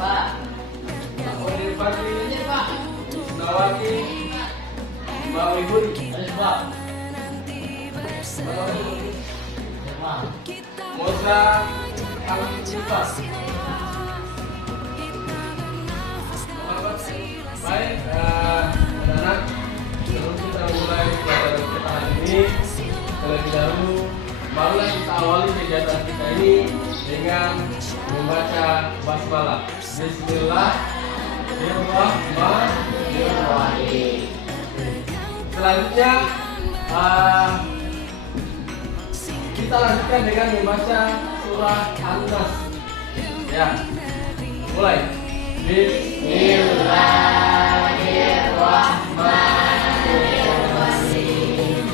Pak. Pak Fadli, Pak. Nawaki, Mbak Wibun, Pak. Moza, Al-Mufa. Baik, anak-anak, sebelum kita mulai pelajaran kita hari ini, terlebih dahulu, marilah kita awali kegiatan kita ini dengan membaca basmalah. Bismillahirrahmanirrahim. Selanjutnya, kita lanjutkan dengan membaca surah An-Nas. Ya, mulai. Bismillahirrahmanirrahim.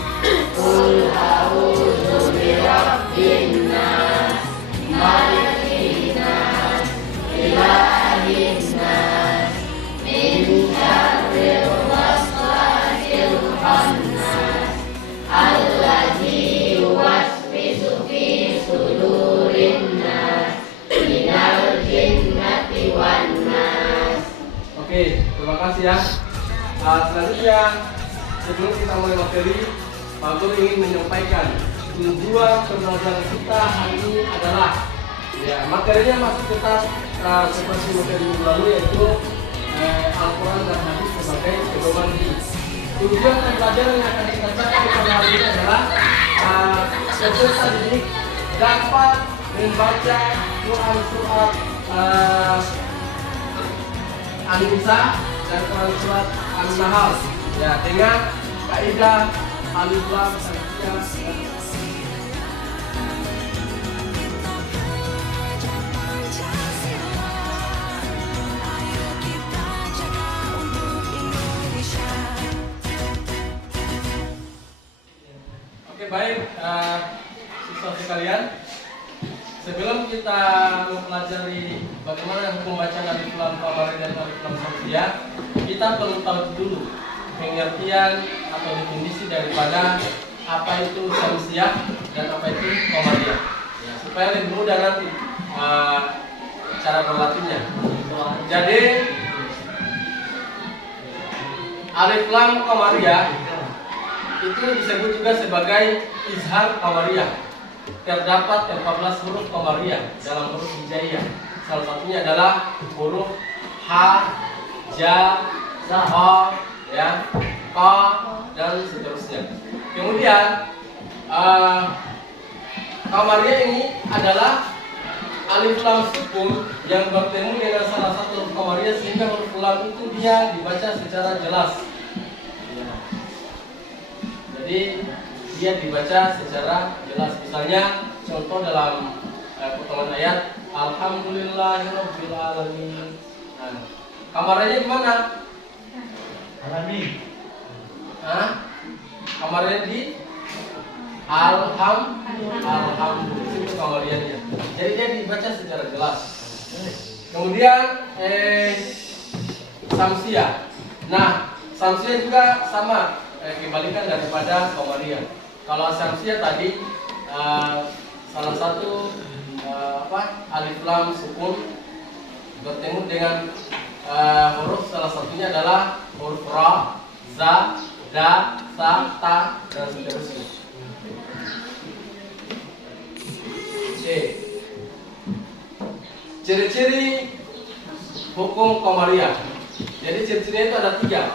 Qul a'udzu birabbin nas, malikin nas, ilahin nas, min syarril waswasil khannas, allazi yuwaswisu fi sudurin nas, minal jinnati wan nas. Oke, terima kasih ya. Selanjutnya, sebelum kita mulai materi, Pak Guru ingin menyampaikan tujuan pembelajaran kita hari ini adalah, ya, materinya masih tetap seperti materi minggu lalu, yaitu Al-Quran dan Hadis sebagai pedoman hidup. Tujuan pembelajaran yang akan kita capai pada hari ini adalah peserta didik dapat membaca Quran surat An-Nisa dan Quran surat An-Nahl, ya, dengan kaidah alif lam samsiah. Oke, baik, siswa sekalian, sebelum kita mempelajari bagaimana hukum bacaan alif lam qamariyah dan alif lam samsiah, kita perlu tahu dulu pengertian atau definisi daripada apa itu samsiah dan apa itu qamariyah, ya, supaya lebih mudah nanti cara berlatihnya. Jadi alif lam qamariyah itu disebut juga sebagai izhar qamariyah. Terdapat 14 huruf qamariyah dalam huruf hijaiyah. Salah satunya adalah huruf H, Ja, Ha, ya, Ka, dan seterusnya. Kemudian qamariyah ini adalah alif lam sukun yang bertemu dengan salah satu huruf qamariyah sehingga huruf lam itu dia dibaca secara jelas. Jadi dia dibaca secara jelas. Misalnya contoh dalam potongan ayat Alhamdulillahirabbil alamin. Nah, kamarnya gimana? Alamin. Kamarnya di Alhamdulillah itu kamarnya. Jadi dia dibaca secara jelas. Kemudian samsiah. Nah, samsiah juga sama, kebalikan daripada qamariyah. Kalau samsiah tadi salah satu alif lam sukun bertemu dengan huruf, salah satunya adalah huruf ra, za, da, sa, ta, dan seterusnya. Oke. Ciri-ciri hukum qamariyah. Jadi ciri-cirinya itu ada 3.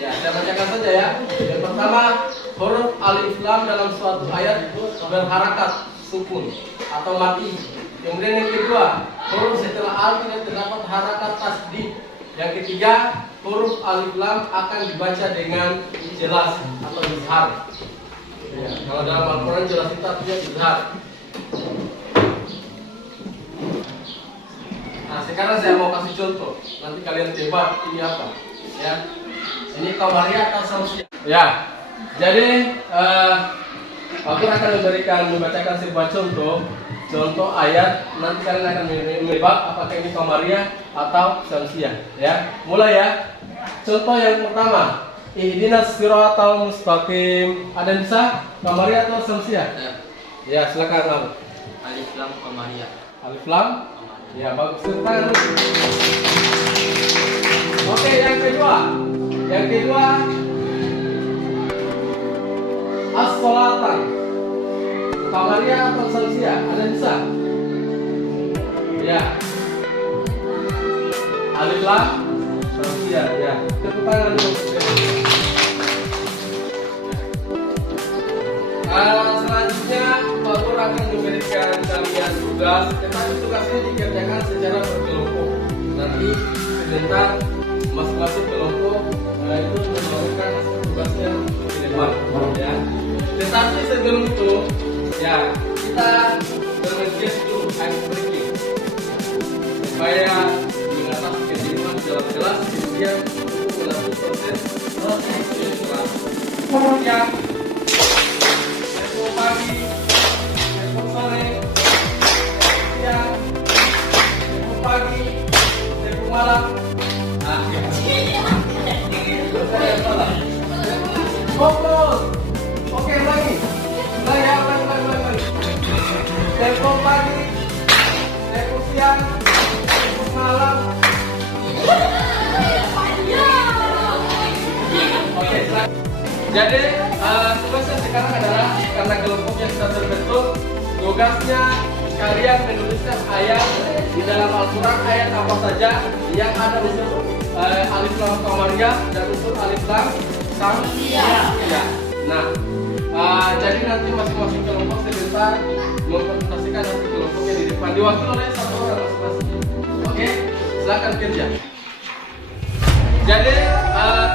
Ya, saya bacakan saja ya. Yang pertama, huruf alif lam dalam suatu ayat berharakat sukun atau mati. Kemudian yang kedua, huruf setelah alif tidak terdapat harakat tasdid. Yang ketiga, huruf alif lam akan dibaca dengan jelas atau izhar. Ya, kalau dalam Al-Quran jelas itu artinya izhar. Nah, sekarang saya mau kasih contoh. Nanti kalian tebak ini apa? Ya. Ini qamariyah atau samsiah? Ya. Jadi aku akan membacakan sebuah contoh ayat. Nanti kalian akan menebak apakah ini qamariyah atau samsiah. Ya. Mulai ya. Contoh yang pertama, ihdinas siratal mustaqim. Ada yang bisa qamariyah atau samsiah? Ya. Ya, silakan. Alif lam qamariyah. Alif lam. Ya, bagus. Tepuk tangan. Yang kedua as-sholatan. Kamaria atau Samsia, ada bisa? Ya. Alif lam Samsia, ya. Tepuk tangan dulu. Selanjutnya Pak Guru akan memberikan kalian tugas, tetapi tugasnya dikerjakan secara berkelompok. Nanti sebentar masing-masing kelompok itu mengeluarkan tugasnya di depan, ya. Tetapi sebelum itu, ya kita bermain gestur ice breaking supaya mengatasi kejenuhan dalam kelas, kemudian melalui proses kemudian esok pagi, esok sore, siang, esok pagi, esok malam. Fokus. Oke, lagi. Lagi. Tempo pagi, tempo siang, tempo malam. Oke, jadi tugasnya sekarang adalah karena kelompoknya sudah terbentuk, tugasnya kalian menuliskan ayat di dalam Al-Quran, ayat apa saja yang ada unsur alif lam qamariyah dan unsur alif lam samsiyah. Ya. Nah, jadi nanti masing-masing kelompok sebentar mempresentasikan nanti kelompoknya di depan, diwakili oleh satu orang masing-masing. Oke, silakan kerja. Jadi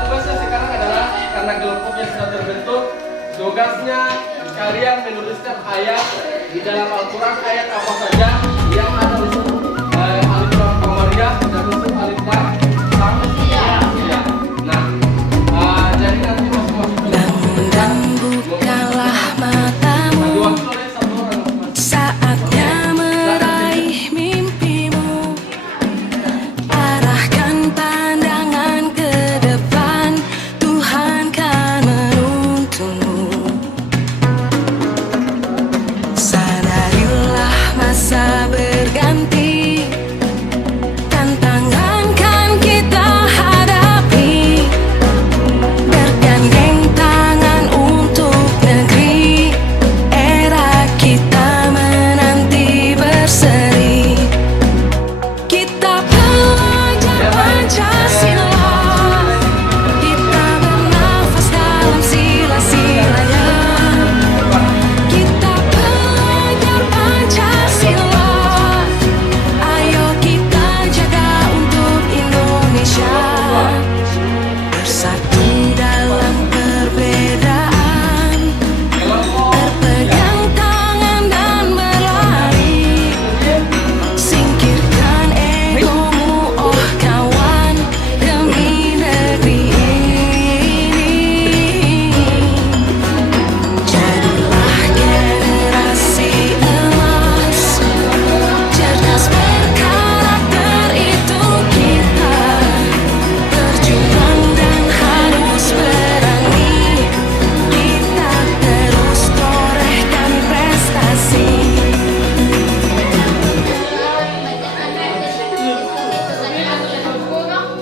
tugasnya sekarang adalah karena kelompoknya sudah terbentuk, tugasnya kalian menuliskan ayat di dalam Al-Quran, ayat apa saja yang ada unsur alif lam qamariyah dan unsur alif lam samsiyah. Ya. Nah, jadi nanti masing-masing bukalah matamu, saatnya meraih mimpimu. Arahkan pandangan ke depan, Tuhan kan menuntunmu. Sadarilah masa berganti, tantangan kan kita hadapi. Bergandeng tangan untuk negeri, era kita menanti berseri. Kita belajar Pancasila, kita bernafas dalam sila-silanya. Kita belajar Pancasila, ayo kita jaga untuk Indonesia. Bersatu dalam perbedaan, berpegang tangan dan berlari. Singkirkan egomu, oh kawan, demi negeri ini. Jadilah generasi emas, cerdas berkarakter itu kita. Berjuang dan harus berani, kita terus torehkan prestasi.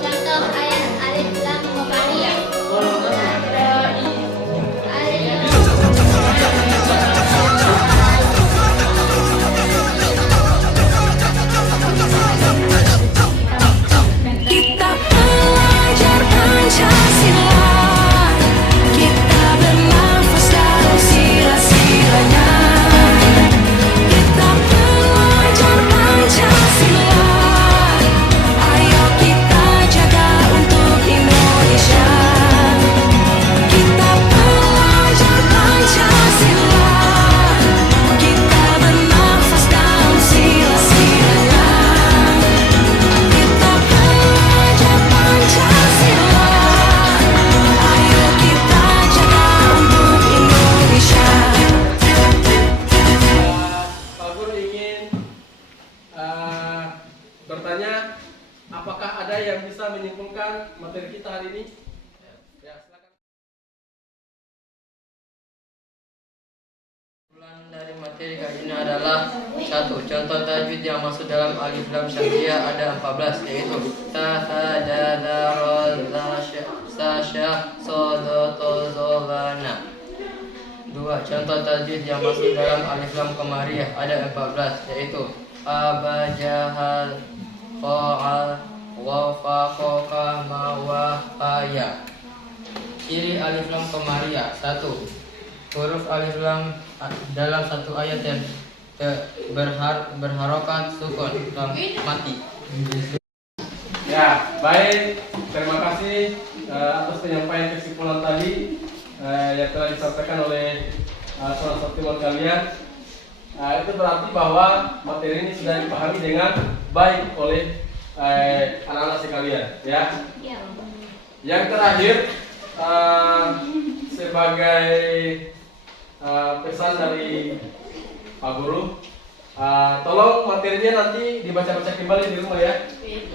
Contoh ayat alif lam qamariyah. Kita belajar Pancasila, kita bernafas dalam sila-silanya. Kita belajar Pancasila, ayo kita jaga untuk Indonesia. Kita belajar Pancasila, kita bernafas dalam sila-silanya. Kita belajar Pancasila, ayo kita jaga untuk Indonesia. Pak Guru ingin bertanya, apakah ada yang bisa menyimpulkan materi kita hari ini? Ya, silakan. Kesimpulan dari materi kali ini adalah: 1. Contoh tajwid yang masuk dalam alif lam syamsiyah ada 14, yaitu ta, tha, da, dha, ra, za, Hasyah Sodoto Zolana. 2. Contoh tajwid yang masuk dalam alif lam qamariyah ada 14, yaitu abajahal fa'al wafakoka mawahaya. Ciri alif lam qamariyah. 1. Huruf alif lam dalam satu ayat yang berharokat sukun mati. Ya, baik. Terima kasih atas penyampaian kesimpulan tadi yang telah disampaikan oleh salah satu teman kalian. Itu berarti bahwa materi ini sudah dipahami dengan baik oleh anak-anak sekalian. Ya. Ya. Yang terakhir, sebagai pesan dari Pak Guru, tolong materinya nanti dibaca-baca kembali di rumah ya.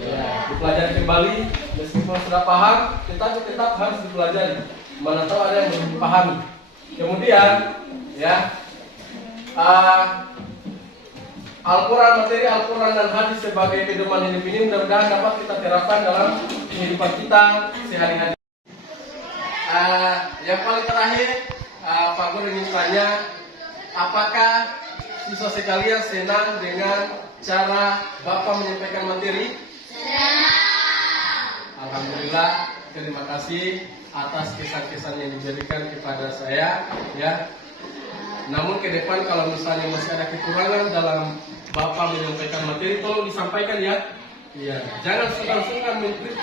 Ya, dipelajari kembali, meskipun sudah paham, tetap harus dipelajari. Mana tahu ada yang belum pahami. Kemudian, ya, Al-Quran, materi Al-Quran dan hadis sebagai pedoman hidup ini mudah-mudahan dapat kita terapkan dalam kehidupan kita sehari-hari. Yang paling terakhir, Pak Guru ingin tanya, apakah siswa sekalian senang dengan cara Bapak menyampaikan materi? Alhamdulillah, terima kasih atas kesan-kesan yang diberikan kepada saya, ya. Namun ke depan kalau misalnya masih ada kekurangan dalam Bapak menyampaikan materi, tolong disampaikan ya. Iya, jangan sungkan-sungkan mengkritik.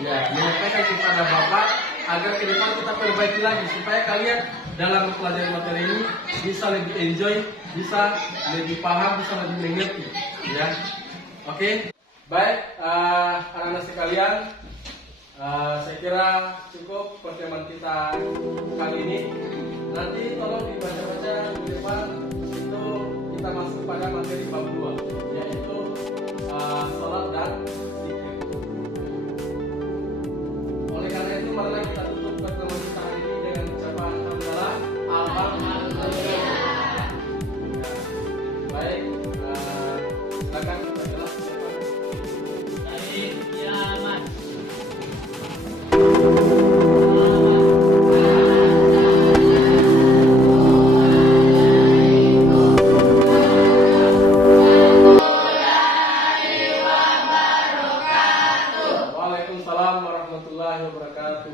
Ya, menyampaikan kepada Bapak agar ke depan kita perbaiki lagi supaya kalian dalam mempelajari materi ini bisa lebih enjoy, bisa lebih paham, bisa lebih mengerti. Ya, oke. Baik, anak-anak sekalian, saya kira cukup pertemuan kita kali ini. Nanti tolong dibaca-baca di depan, itu kita masuk pada materi bab 2, yaitu sholat dan zikir. Oleh karena itu, marilah kita tutup pertemuan kita hari ini dengan ucapan alhamdulillah. Alhamdulillah. Baik, silakan bacalah ucapan. Dari kiamat. Waalaikumsalam warahmatullahi wabarakatuh.